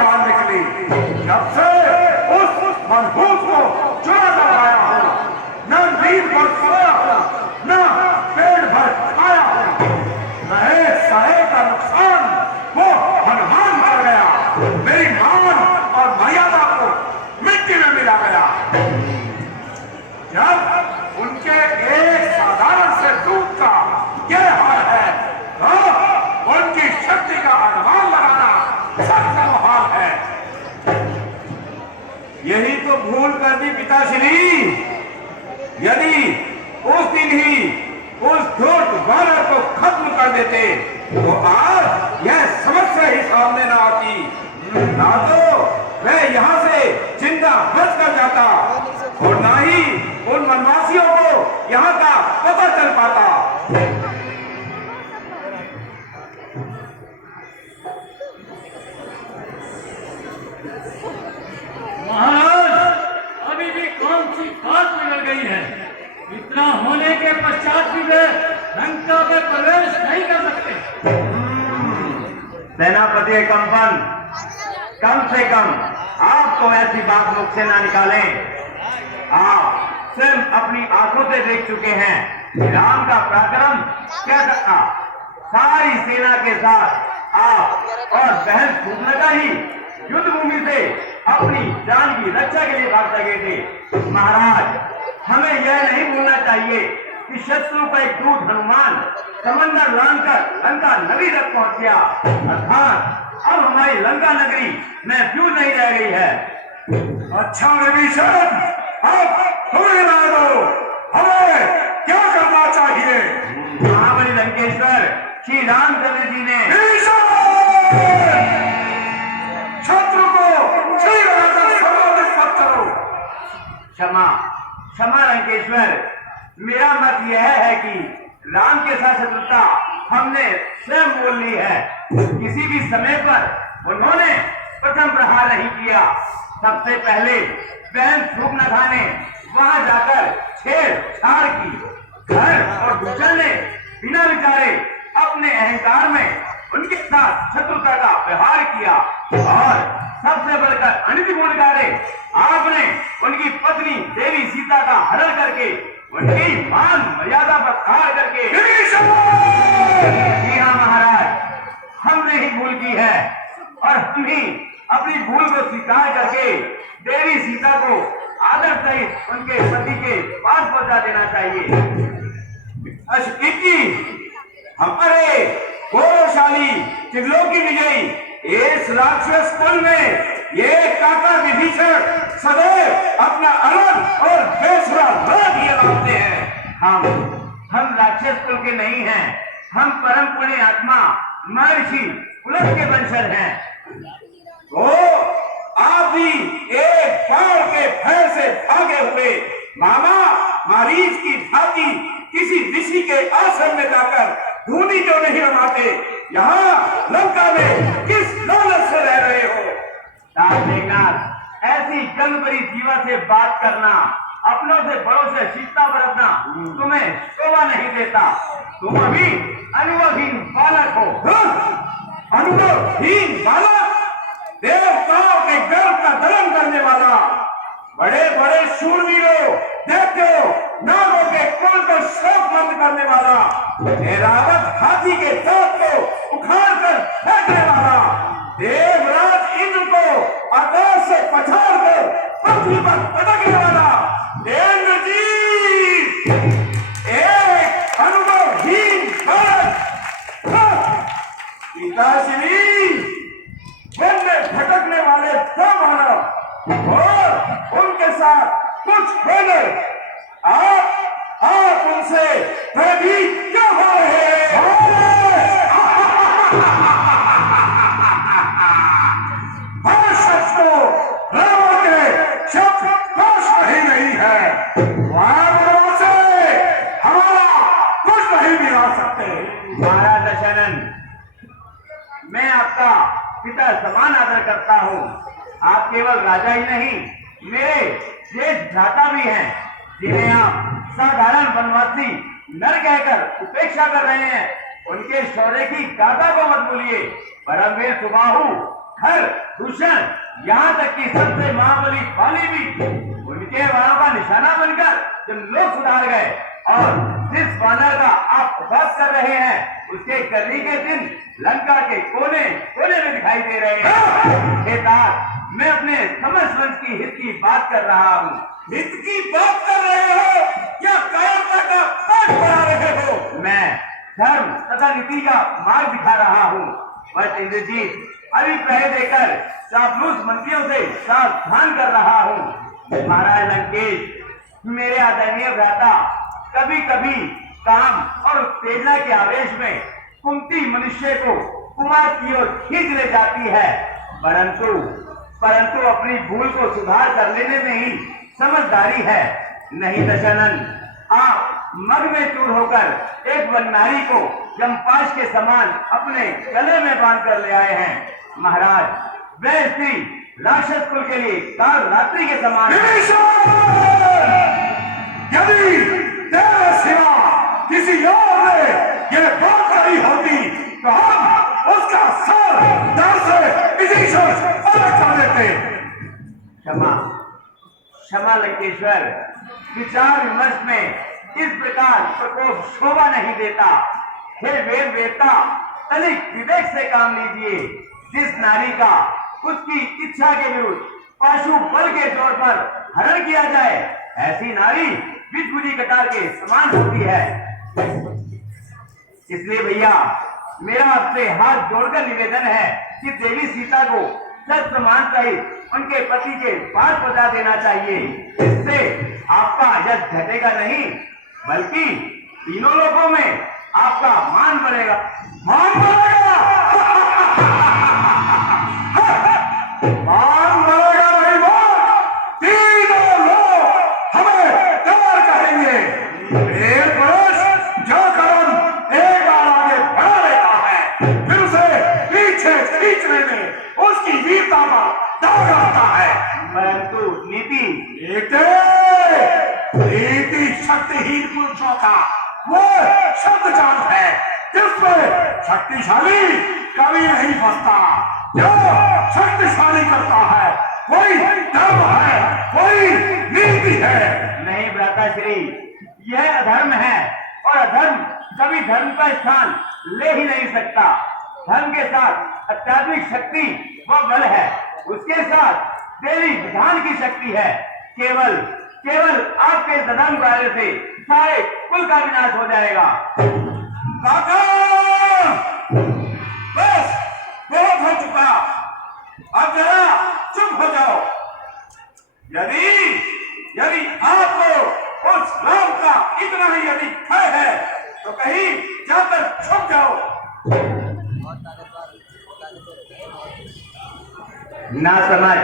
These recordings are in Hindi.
बाहर निकली। जब से उस मनहूस को चुरा कर आया हूं, न नींद पर सोया, न पेट भर खाया, रहे सहे का नुकसान वो हनुमान कर गया। मेरी मान और मर्यादा को मिट्टी में मिला गया। जब उनके एक साधारण से दूत का यह हाल है, तो उनकी शक्ति का अनुमान लगाना सबसे मुहाल है। यही तो भूल कर दी पिताश्री। यदि उस दिन ही उस धूर्त वानर को खत्म कर देते तो आज यह समस्या ही सामने न आती। ना तो वह यहाँ से जिंदा बच कर जाता और ना ही उन वनवासियों को यहाँ का पता चल पाता। महाराज, अभी भी कौन सी बात बिगड़ गई है? इतना होने के पश्चात भी वे लंका में प्रवेश नहीं कर सकते। सेनापति कंपन, कम से कम आप तो ऐसी बात मुख से ना निकालें। आप स्वयं अपनी आंखों से देख चुके हैं राम का पराक्रम कैसा था। सारी सेना के साथ आप और बहन सुभद्रा ही युद्ध भूमि से अपनी जान की रक्षा के लिए भाग गए थे। महाराज, हमें यह नहीं भूलना चाहिए कि शत्रु का एक दूत हनुमान समंदर लांघकर लंका नगरी तक पहुंच गया। अर्थात अब हमारी लंका नगरी महफूज नहीं रह गई है। अच्छा विभीषण, अब हमें बता दो, हमें क्या करना चाहिए? महाबली लंकेश्वर श्री रामचंद्र जी ने शत्रु को छुरी लगाकर समाधित मत करो। क्षमा क्षमा लंकेश्वर, मेरा मत यह है कि राम के साथ शत्रुता हमने स्वयं बोल ली है। किसी भी समय पर उन्होंने प्रथम प्रहार नहीं किया। सबसे पहले बहन सुभद्रा ने वहां जाकर छेड़छाड़ की। घर और भूषण ने बिना विचारे अपने अहंकार में उनके साथ शत्रुता का व्यवहार किया और सबसे बढ़कर अनितिपूर्णकारे आपने उनकी पत्नी देवी सीता का हरण करके उनकी मान मर्यादा पर खार करके। जी हाँ महाराज, हमने ही भूल की है और हम ही अपनी भूल को स्वीकार करके देवी सीता को आदर सहित उनके पति के पास पहुंचा देना चाहिए। अश्विनी, हमारे गौरवशाली त्रिलोकी विजयी इस राक्षस कुल में ये काका विभीषण सदैव अपना अलग और बेसुरा राग ही लगाते हैं। हम राक्षस कुल के नहीं हैं, हम परम पुण्य आत्मा महर्षि पुलह के वंशज हैं। तो आप भी एक बाण के भय से भागे हुए मामा मारीच की भांति किसी ऋषि के आश्रम में जाकर धूनी जो नहीं रमाते, यहाँ लंका में किस लालच से रह रहे हो? मेघनाथ, ऐसी गंध भरी जीवा से बात करना, अपनों से बड़ों से शिष्टता बरतना तुम्हें शोभा नहीं देता। तुम अभी अनुभवहीन बालक हो। अनुभवहीन बालक, देवताओं के गर्व का दलन करने वाला, बड़े बड़े शूरवीरों, दैत्यों, नागों के कुल को शोकमंद करने वाला, ऐरावत हाथी के दांत को उखाड़ कर फेंकने वाला, देवराज इंद्र को आकाश से पछाड़ कर पृथ्वी पर पटकने वाला इंद्र जी, एक अनुभवहीन बालक। पिताश्री, वन में भटकने वाले दो मानव और उनके साथ कुछ होने आप उनसे भयभीत क्यों हो रहे हैं? हर शख्स को रावण के शब्द होश नहीं है। वानरों से हमारा कुछ नहीं बिगाड़ सकते। महाराज दशरथ, मैं आपका पिता समान आदर करता हूँ। आप केवल राजा ही नहीं, मेरे ज्येष्ठ भ्राता भी हैं, जिन्हें आप साधारण वनवासी नर कहकर उपेक्षा कर रहे हैं। उनके शौर्य की गाथा को मत भूलिए। परमवीर सुबाहु खर, दूषण, यहाँ तक कि सबसे महाबली बाली भी उनके वालों का निशाना बनकर जब लोग सुधार गए और जिस वानर का आप बात कर रहे हैं उसके करनी के दिन लंका के कोने कोने में दिखाई दे रहे हैं। हे तात, मैं अपने समस्त वंश की हित की बात कर रहा हूँ। हित की बात कर रहे हो या कायरता का पाठ पढ़ा रहे हो? मैं धर्म तथा नीति का मार्ग दिखा रहा हूँ। बस इंद्रजीत, अभिप्राय देकर चापलूस मंत्रियों से सावधान कर रहा हूँ। महाराज लंकेश, मेरे आदरणीय भ्राता कभी कभी काम और उत्तेजना के आवेश में कुंती मनुष्य को कुमार की ओर खींच ले जाती है, परंतु अपनी भूल को सुधार कर लेने में ही समझदारी है। नहीं दशानन, आप मग में चूर होकर एक वननारी को जमपाश के समान अपने गले में बांध कर ले आए हैं। महाराज, वह स्त्री राक्षस कुल के लिए काल रात्रि के समान है। यदि तेरे सिवा किसी और ने यह बात कही होती तो हम उसका सर दर से इसी क्षण अलग कर देते। क्षमा क्षमा लंकेश्वर, विचार विमर्श में इस प्रकार प्रकोप शोभा नहीं देता। हे वेद वेदता, तनिक विवेक से काम लीजिए। जिस नारी का उसकी इच्छा के विरुद्ध पाशु बल के जोर पर हरण किया जाए, ऐसी नारी विद्युदी कटार के समान होती है। इसलिए भैया, मेरा आपसे हाथ जोड़कर निवेदन है कि देवी सीता को सत प्रमाण सहित उनके पति के पास पहुंचा देना चाहिए। इससे आपका यश घटेगा नहीं, बल्कि तीनों लोगों में आपका मान बढ़ेगा। मान बढ़ेगा? मान बढ़ेगा नहीं बोल, तीनों लोग हमें प्यार कहेंगे। एक पुरुष जो कदम एक बार आगे बढ़ा लेता है, फिर उसे पीछे खींचने में उसकी वीरता का दाग आता है। परंतु नीति नीति शक्तिहीन पुरुषों का वो शब्द जान है जिसमें शक्तिशाली कभी नहीं फंसता। जो शक्तिशाली करता है वही धर्म है, वही नीति है। नहीं भ्राताश्री, यह अधर्म है और अधर्म कभी धर्म का स्थान ले ही नहीं सकता। धर्म के साथ अत्याधुनिक शक्ति व बल है, उसके साथ देवी विधान की शक्ति है। केवल आपके सदन कार्य से सारे कुल का विनाश हो जाएगा। काका, बस बहुत हो चुका, अब जरा चुप हो जाओ। यदि आपको उस राम का इतना ही यदि भय है तो कहीं जाकर छुप जाओ। ना समझ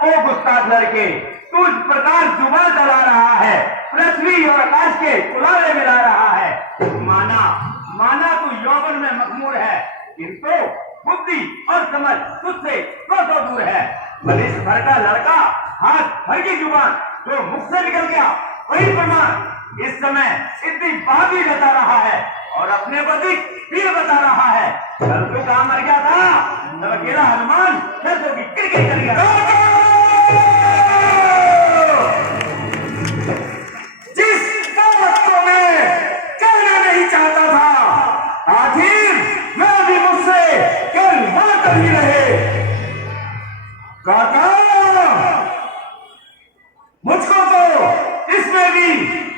ओ गुस्ताख लड़के, तू इस प्रकार जुबान चला रहा है, पृथ्वी और आकाश के कुलावे मिला रहा है। माना तू यौवन में मखमूर है, किंतु बुद्धि और समझ तुझसे कोसों दूर है। बलिष्ठ भर का लड़का हाथ भर की जुबान जो मुख से निकल गया वही प्रमाण इस समय इतनी बात ही बता रहा है और अपने प्रति पीर बता रहा है। कल तो कहाँ मर गया था, तब अकेला हनुमान खेतों की किरकिर कर गया। जिस बात को मैं कहना नहीं चाहता था, आखिर मैं भी मुझसे कल बात कर ही रहे। काका, मुझको तो इसमें भी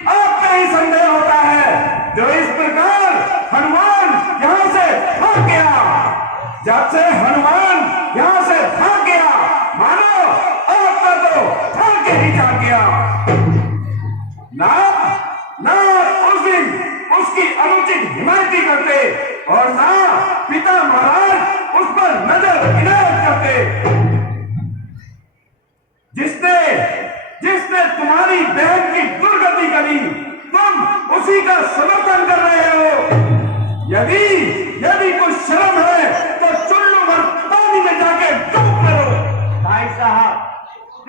आपका ही संदेह होता है, जो इस प्रकार हनुमान यहां से भाग गया। जब से हनुमान यहां से भाग गया, मानो आपका तो भाग के ही जाग गया। ना उस दिन उसकी अनुचित हिमायती करते और ना पिता महाराज उस पर नजर इनायत करते। जिसने तुम्हारी बहन की दुर्गति करी, तुम उसी का समर्थन कर रहे हो। यदि कुछ शर्म है तो चुल्लू भर पानी में जाके डूब करो। भाई साहब,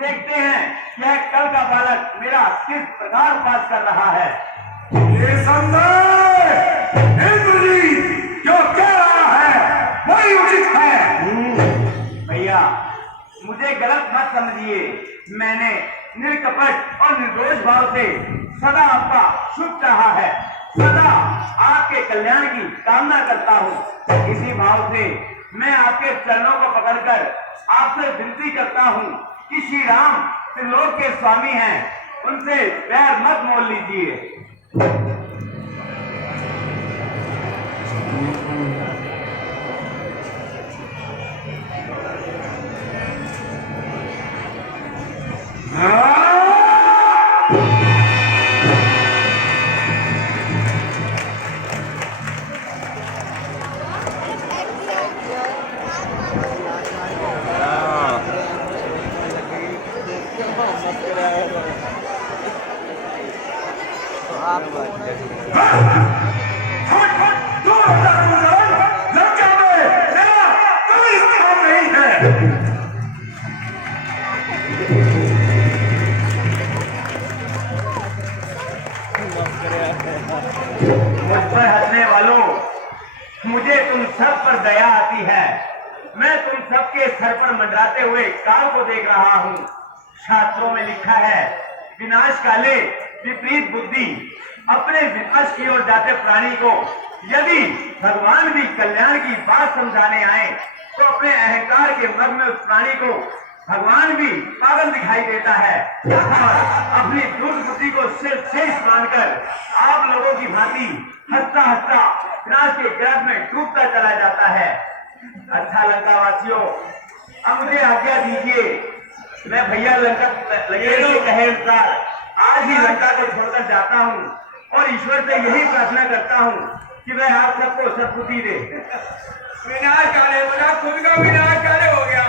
देखते हैं यह कल का बालक मेरा किस प्रकार पास कर रहा है। ये संदेह इंद्रजीत जो कह रहा है वही उचित है। मुझे गलत मत समझिए। मैंने निर्कपट और निर्दोष भाव से सदा आपका शुभ चाहा है, सदा आपके कल्याण की कामना करता हूँ। इसी भाव से मैं आपके चरणों को पकड़कर आपसे विनती करता हूँ कि श्री राम त्रिलोक के स्वामी हैं, उनसे वैर मत मोल लीजिए। मुझ पर हंसने वालों, मुझे तुम सब पर दया आती है। मैं तुम सबके सर पर मंडराते हुए काल को देख रहा हूँ। शास्त्रों में लिखा है, विनाश काले विपरीत बुद्धि। अपने विनाश की ओर जाते प्राणी को यदि भगवान भी कल्याण की बात समझाने आए तो अपने अहंकार के मद में उस प्राणी को भगवान भी पागल दिखाई देता है और अपनी दुर्बुद्धि को सिर्फ शेष मानकर आप लोगों की भांति हंसता हंसता विनाश के गर्भ में डूबता चला जाता है। अच्छा लंका वासियों, अब मुझे आज्ञा दीजिए, मैं भैया लंका लगे के कहे अनुसार आज ही लंका को छोड़कर जाता हूँ और ईश्वर से यही प्रार्थना करता हूँ कि वह आप सबको सद्बुद्धि दे। विनाश काले बोला, खुद का विनाश काले हो गया।